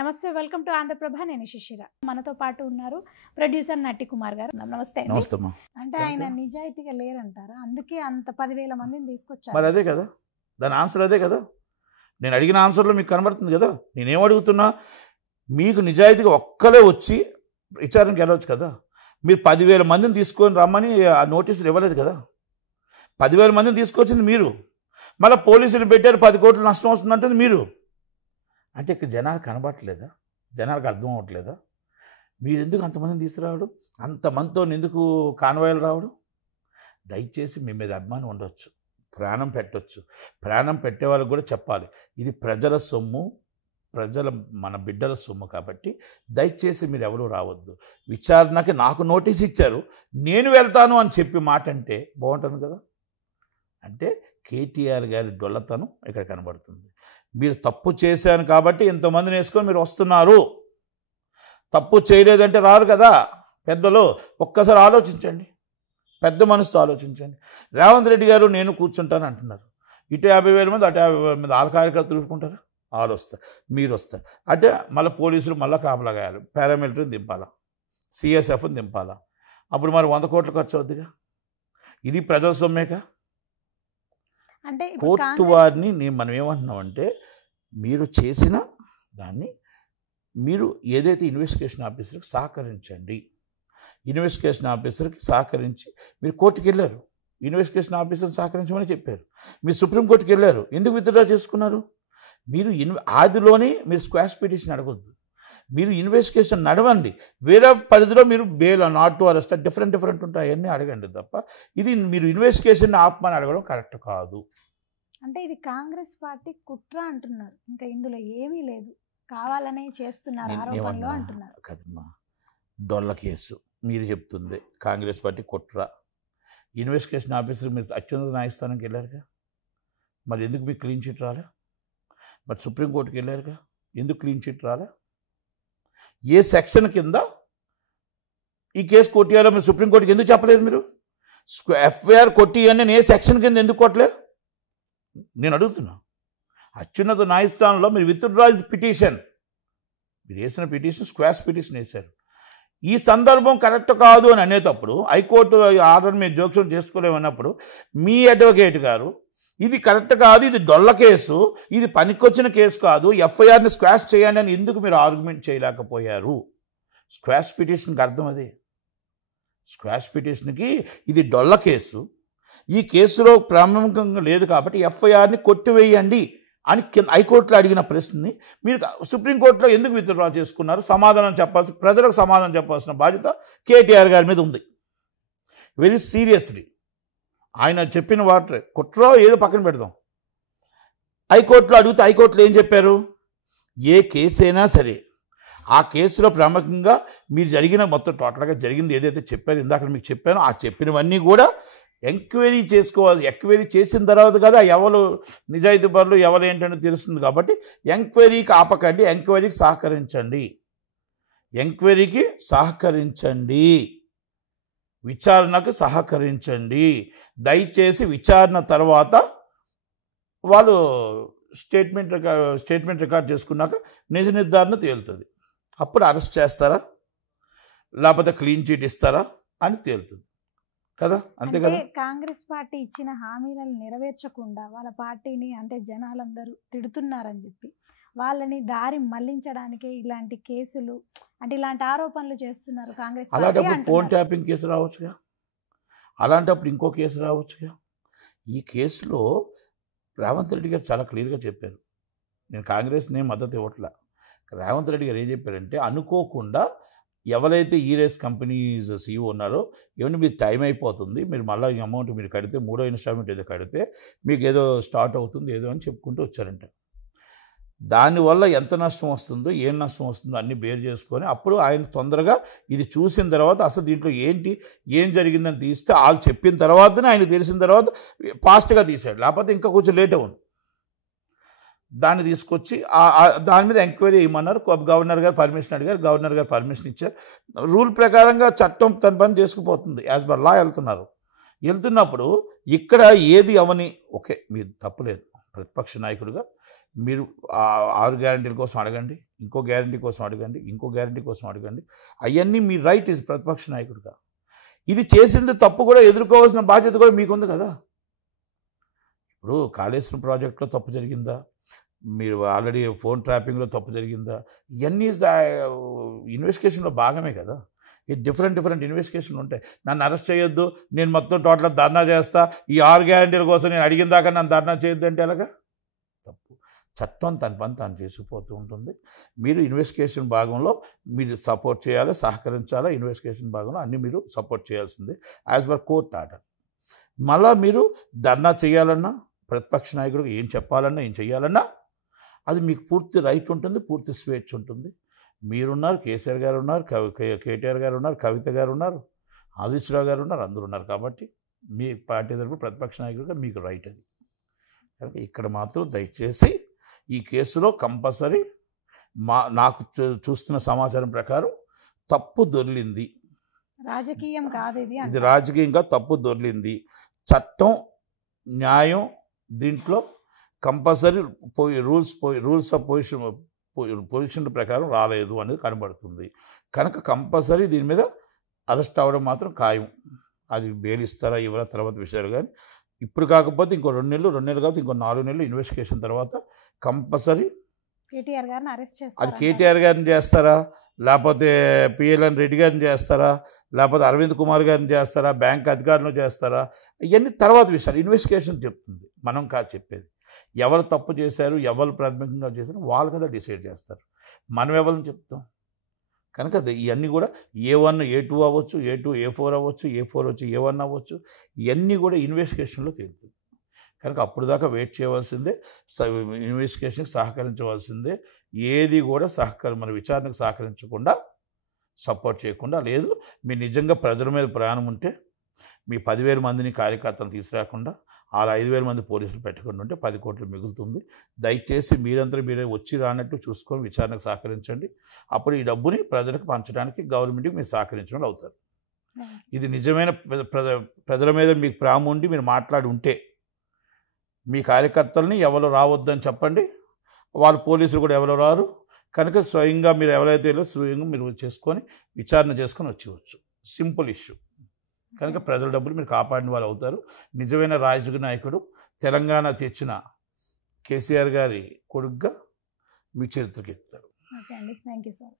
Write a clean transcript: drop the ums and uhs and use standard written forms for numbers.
నమస్తే, welcome to Andhraprabha. నేను శిశిర. మనతో పాటు ఉన్నారు ప్రొడ్యూసర్ నటి కుమార్ గారు. నమస్తే. నమస్తే. అంటే ఆయన నిజాయితీగా లేరంటారా? అందుకే అంత 10,000 మందిని తీసుకొచ్చారు. మరి అదే కదా దాని ఆన్సర్, అదే కదా నేను అడిగిన ఆన్సర్లో మీకు కనబడుతుంది కదా. నేనేం అడుగుతున్నా, మీకు నిజాయితీగా ఒక్కలే వచ్చి విచారణకి వెళ్ళవచ్చు కదా. మీరు 10,000 మందిని తీసుకొని రమ్మని ఆ నోటీసులు ఇవ్వలేదు కదా. 10,000 మందిని తీసుకొచ్చింది మీరు. మళ్ళీ పోలీసులు పెట్టారు, 10 కోట్లు నష్టం వస్తుందంటే మీరు. అంటే ఇక్కడ జనాలు కనబడట్లేదా? జనాలకు అర్థం అవ్వట్లేదా? మీరు ఎందుకు అంతమందిని తీసుకురావడం, అంతమందితో ఎందుకు కాన్వాయిలు రావడం? దయచేసి మీ మీద అభిమానం ఉండవచ్చు, ప్రాణం పెట్టవచ్చు. ప్రాణం పెట్టే వాళ్ళకి కూడా చెప్పాలి, ఇది ప్రజల సొమ్ము, మన బిడ్డల సొమ్ము కాబట్టి దయచేసి మీరు ఎవరు రావద్దు. విచారణకి నాకు నోటీస్ ఇచ్చారు, నేను వెళ్తాను అని చెప్పి మాట అంటే బాగుంటుంది కదా. అంటే కేటీఆర్ గారి డొల్లతనం ఇక్కడ కనబడుతుంది. మీరు తప్పు చేశాను కాబట్టి ఇంతమందిని వేసుకొని మీరు వస్తున్నారు. తప్పు చేయలేదంటే రారు కదా పెద్దలు. ఒక్కసారి ఆలోచించండి, పెద్ద మనసుతో ఆలోచించండి. రేవంత్ రెడ్డి గారు నేను కూర్చుంటాను అంటున్నారు. ఇటు 50,000 మంది, అటు 50,000 మంది వాళ్ళ కార్యకర్తలు ఊరుకుంటారు. వాళ్ళు వస్తారు, మీరు వస్తారు. అంటే మళ్ళీ పోలీసులు మళ్ళీ కాపలాగాయాలి, పారామిలిటరీని దింపాలా, సిఎస్ఎఫ్ని దింపాలా. అప్పుడు మరి 100 కోట్లు ఖర్చు అవుతుందిగా. ఇది ప్రజల సొమ్మేక. అంటే కోర్టు వారిని మనం ఏమంటున్నామంటే, మీరు చేసిన దాన్ని మీరు ఏదైతే ఇన్వెస్టిగేషన్ ఆఫీసర్కి సహకరించండి. ఇన్వెస్టిగేషన్ ఆఫీసర్కి సహకరించి మీరు కోర్టుకి వెళ్ళారు, ఇన్వెస్టిగేషన్ ఆఫీసర్ని సహకరించమని చెప్పారు. మీరు సుప్రీంకోర్టుకి వెళ్ళారు, ఎందుకు విత్డ్రా చేసుకున్నారు? మీరు ఆదిలోనే మీరు స్క్వాష్ పిటిషన్ అడగొద్దు. మీరు ఇన్వెస్టిగేషన్ నడవండి. వేరే పరిధిలో మీరు bail, not to arrest, different ఉంటాయి, అవన్నీ అడగండి తప్ప ఇది మీరు ఇన్వెస్టిగేషన్ ఆపమని అడగడం కరెక్ట్ కాదు. అంటే ఇది కాంగ్రెస్ పార్టీ కుట్ర అంటున్నారు, ఇంకా ఇందులో ఏమీ లేదు, కావాలనే చేస్తున్నారు ఆరోపణలు అంటున్నారు కదమ్మా. డొల్ల కేసు మీరు చెప్తుంది కాంగ్రెస్ పార్టీ కుట్ర. ఇన్వెస్టిగేషన్ ఆఫీసర్ మీరు అత్యున్నత న్యాయస్థానానికి వెళ్ళారుగా, మరి ఎందుకు మీకు క్లీన్ చిట్ రాలా? మరి సుప్రీంకోర్టుకి వెళ్ళారుగా, ఎందుకు క్లీన్ చిట్ రాలా? ఏ సెక్షన్ కింద ఈ కేసు కొట్టియాలో మీరు సుప్రీంకోర్టుకి ఎందుకు చెప్పలేదు? మీరు ఎఫ్ఐఆర్ కొట్టియని ఏ సెక్షన్ కింద ఎందుకు కొట్టలేదు నేను అడుగుతున్నా. అత్యున్నత న్యాయస్థానంలో మీరు విత్డ్రా పిటిషన్, మీరు వేసిన పిటిషన్ స్క్వాష్ పిటిషన్ వేశారు. ఈ సందర్భం కరెక్ట్ కాదు అని అనేటప్పుడు హైకోర్టు ఆర్డర్ మీరు జోక్యం చేసుకోలేమన్నప్పుడు మీ అడ్వకేట్ గారు ఇది కరెక్ట్ కాదు, ఇది డొల్ల కేసు, ఇది పనికొచ్చిన కేసు కాదు, ఎఫ్ఐఆర్ని స్క్వాష్ చేయండి అని ఎందుకు మీరు ఆర్గ్యుమెంట్ చేయలేకపోయారు? స్క్వాష్ పిటిషన్కి అర్థం అదే. స్క్వాష్ పిటిషన్కి ఇది డొల్ల కేసు, ఈ కేసులో ప్రామాణికంగా లేదు కాబట్టి ఎఫ్ఐఆర్ని కొట్టివేయండి అని హైకోర్టులో అడిగిన ప్రశ్నని మీరు సుప్రీంకోర్టులో ఎందుకు విత్డ్రా చేసుకున్నారు? సమాధానం చెప్పాల్సి, ప్రజలకు సమాధానం చెప్పాల్సిన బాధ్యత కేటీఆర్ గారి మీద ఉంది. వెరీ సీరియస్లీ ఆయన చెప్పిన వాటర్ కుట్ర ఏదో పక్కన పెడదాం. హైకోర్టులో అడిగితే హైకోర్టులో ఏం చెప్పారు? ఏ కేసు అయినా సరే ఆ కేసులో ప్రాముఖ్యంగా మీరు జరిగిన మొత్తం టోటల్గా జరిగింది ఏదైతే చెప్పారు, ఇందాక మీకు చెప్పానో ఆ చెప్పినవన్నీ కూడా ఎంక్వైరీ చేసుకోవాలి. ఎంక్వైరీ చేసిన తర్వాత కదా ఎవరు నిజాయితీ పరులు ఎవరు ఏంటంటే తెలుస్తుంది. కాబట్టి ఎంక్వైరీకి ఆపకండి, ఎంక్వైరీకి సహకరించండి, ఎంక్వైరీకి సహకరించండి, విచారణకు సహకరించండి. దయచేసి విచారణ తర్వాత వాళ్ళు స్టేట్మెంట్ రికార్డ్ చేసుకున్నాక నిజ నిర్ధారణ తేలుతుంది. అప్పుడు అరెస్ట్ చేస్తారా లేకపోతే క్లీన్ చీట్ ఇస్తారా అని తేలుతుంది కదా. అంతే కదా. కాంగ్రెస్ పార్టీ ఇచ్చిన హామీలను నెరవేర్చకుండా వాళ్ళ పార్టీని అంటే జనాలందరూ తిడుతున్నారని చెప్పి వాళ్ళని దారి మళ్లించడానికే ఇలాంటి కేసులు అంటే ఇలాంటి ఆరోపణలు చేస్తున్నారు కాంగ్రెస్ పార్టీ. అలాంటప్పుడు ఫోన్ ట్యాపింగ్ కేసు రావచ్చుగా, అలాంటప్పుడు ఇంకో కేసు రావచ్చుగా. ఈ కేసులో రేవంత్ రెడ్డి గారు చాలా క్లియర్గా చెప్పారు, నేను కాంగ్రెస్ని మద్దతు ఇవ్వట్లా. రేవంత్ రెడ్డి గారు ఏం చెప్పారంటే, అనుకోకుండా ఎవరైతే ఈ రేస్ కంపెనీస్ సీఈఓ ఉన్నారో ఏమంటే మీరు టైం అయిపోతుంది, మీరు మళ్ళీ ఈ అమౌంట్ మీరు కడితే, 3వ ఇన్స్టాల్మెంట్ ఏదో కడితే మీకు ఏదో స్టార్ట్ అవుతుంది ఏదో అని చెప్పుకుంటూ వచ్చారంట. దానివల్ల ఎంత నష్టం వస్తుందో ఏం నష్టం వస్తుందో అన్నీ బేర్ చేసుకొని అప్పుడు ఆయన తొందరగా ఇది చూసిన తర్వాత అసలు దీంట్లో ఏం జరిగిందని తీస్తే వాళ్ళు చెప్పిన తర్వాతనే ఆయన తెలిసిన తర్వాత ఫాస్ట్గా తీశాడు. లేకపోతే ఇంకా కొంచెం లేట్ అవును. దాన్ని తీసుకొచ్చి దాని మీద ఎంక్వైరీ చేయమన్నారు. గవర్నర్ గారు పర్మిషన్ అడిగారు, గవర్నర్ గారు పర్మిషన్ ఇచ్చారు. రూల్ ప్రకారంగా చట్టం తన పని చేసుకుపోతుంది, యాజ్ పర్ లా వెళ్తున్నప్పుడు ఇక్కడ ఏది అవని ఓకే, మీరు తప్పులేదు, ప్రతిపక్ష నాయకుడిగా మీరు 6 గ్యారంటీల కోసం అడగండి, ఇంకో గ్యారంటీ కోసం అడగండి, ఇంకో గ్యారంటీ కోసం అడగండి. అవన్నీ మీ రైట్ ఇస్ ప్రతిపక్ష నాయకుడిగా. ఇది చేసింది తప్పు కూడా ఎదుర్కోవాల్సిన బాధ్యత కూడా మీకుంది కదా. ఇప్పుడు కాళేశ్వరం ప్రాజెక్టులో తప్పు జరిగిందా, మీరు ఆల్రెడీ ఫోన్ ట్రాపింగ్లో తప్పు జరిగిందా, ఇవన్నీ ఇన్వెస్టిగేషన్లో భాగమే కదా. ఈ డిఫరెంట్ ఇన్వెస్టిగేషన్లు ఉంటాయి. నన్ను అరెస్ట్ చేయొద్దు, నేను మొత్తం టోటల్ ధర్నా చేస్తా, ఈ 6 గ్యారంటీల కోసం నేను అడిగిన దాకా నన్ను ధర్నా చేయొద్దు అంటే ఎలాగా? తప్పు. చట్టం తన పని తాను చేసుకుపోతూ ఉంటుంది. మీరు ఇన్వెస్టిగేషన్ భాగంలో మీరు సపోర్ట్ చేయాలి, సహకరించాలి. ఇన్వెస్టిగేషన్ భాగంలో అన్నీ మీరు సపోర్ట్ చేయాల్సిందే యాజ్ పర్ కోర్ట్ ఆర్డర్. మళ్ళా మీరు ధర్నా చేయాలన్నా, ప్రతిపక్ష నాయకుడికి ఏం చెప్పాలన్నా, ఏం చేయాలన్నా అది మీకు పూర్తి రైట్ ఉంటుంది, పూర్తి స్వేచ్ఛ ఉంటుంది. మీరున్నారు, కేసీఆర్ గారు ఉన్నారు, కేటీఆర్ గారు ఉన్నారు, కవిత గారు ఉన్నారు, ఆదిశ్వరావు గారు ఉన్నారు, అందరూ ఉన్నారు. కాబట్టి మీ పార్టీ తరపున ప్రతిపక్ష నాయకుడిగా మీకు రైట్ అది. కనుక ఇక్కడ మాత్రం దయచేసి ఈ కేసులో కంపల్సరీ నాకు చూస్తున్న సమాచారం ప్రకారం తప్పు దొర్లింది. రాజకీయం కాదు ఇది, ఇది రాజకీయంగా తప్పు దొర్లింది. చట్టం, న్యాయం దీంట్లో కంపల్సరీ రూల్స్ ఆఫ్ పొజిషన్ ప్రకారం రాలేదు అనేది కనబడుతుంది. కనుక కంపల్సరీ దీని మీద అరెస్ట్ అవ్వడం మాత్రం ఖాయం. అది బెయిల్ ఇస్తారా ఇవ్వరా తర్వాత విషయాలు. కానీ ఇప్పుడు కాకపోతే ఇంకో 2 నెలలు కాకపోతే ఇంకో 4 నెలలు ఇన్వెస్టిగేషన్ తర్వాత కంపల్సరీ కేటీఆర్ గారిని అరెస్ట్ చేస్తారు. అది కేటీఆర్ గారిని చేస్తారా, లేకపోతే పిఎల్ఎన్ రెడ్డి గారిని చేస్తారా, లేకపోతే అరవింద్ కుమార్ గారిని చేస్తారా, బ్యాంక్ అధికారులను చేస్తారా, ఇవన్నీ తర్వాత విషయాలు. ఇన్వెస్టిగేషన్ చెప్తుంది, మనం కాదు చెప్పేది. ఎవరు తప్పు చేశారు, ఎవరు ప్రాథమికంగా చేశారు వాళ్ళు కదా డిసైడ్ చేస్తారు. మనం ఎవరిని చెప్తాం. కనుక ఇవన్నీ కూడా A1 A2 అవ్వచ్చు, A2 A4 అవ్వచ్చు, A4 వచ్చి A1 అవ్వచ్చు. ఇవన్నీ కూడా ఇన్వెస్టిగేషన్లో తేలుతుంది. కనుక అప్పుడు దాకా వెయిట్ చేయవలసిందే, ఇన్వెస్టిగేషన్కి సహకరించవలసిందే. ఏది కూడా మన విచారణకు సహకరించకుండా, సపోర్ట్ చేయకుండా లేదు. మీరు నిజంగా ప్రజల మీద ప్రయాణం ఉంటే మీ 10,000 మందిని కార్యకర్తలు తీసుకురాకుండా అలా 5,000 మంది పోలీసులు పెట్టకుండా ఉంటే 10 కోట్లు మిగులుతుంది. దయచేసి మీరంతా మీరే వచ్చి రానట్టు చూసుకొని విచారణకు సహకరించండి. అప్పుడు ఈ డబ్బుని ప్రజలకు పంచడానికి గవర్నమెంట్కి మీరు సహకరించడం అవుతారు. ఇది నిజమైన ప్రజల మీద మీకు ప్రేమ ఉండి మీరు మాట్లాడి ఉంటే మీ కార్యకర్తల్ని ఎవరు రావద్దని చెప్పండి. వాళ్ళు పోలీసులు కూడా ఎవరు రారు. కనుక స్వయంగా మీరు ఎవరైతే స్వయంగా మీరు చేసుకొని విచారణ చేసుకొని వచ్చేవచ్చు. Simple issue. కనుక ప్రజల డబ్బులు మీరు కాపాడిన వాళ్ళు అవుతారు. నిజమైన రాజకీయ నాయకుడు, తెలంగాణ తెచ్చిన కేసీఆర్ గారి కొడుగ్గా మీ చరిత్రకి ఎక్కుతారు. ఓకే అండి, థ్యాంక్ యూ సార్.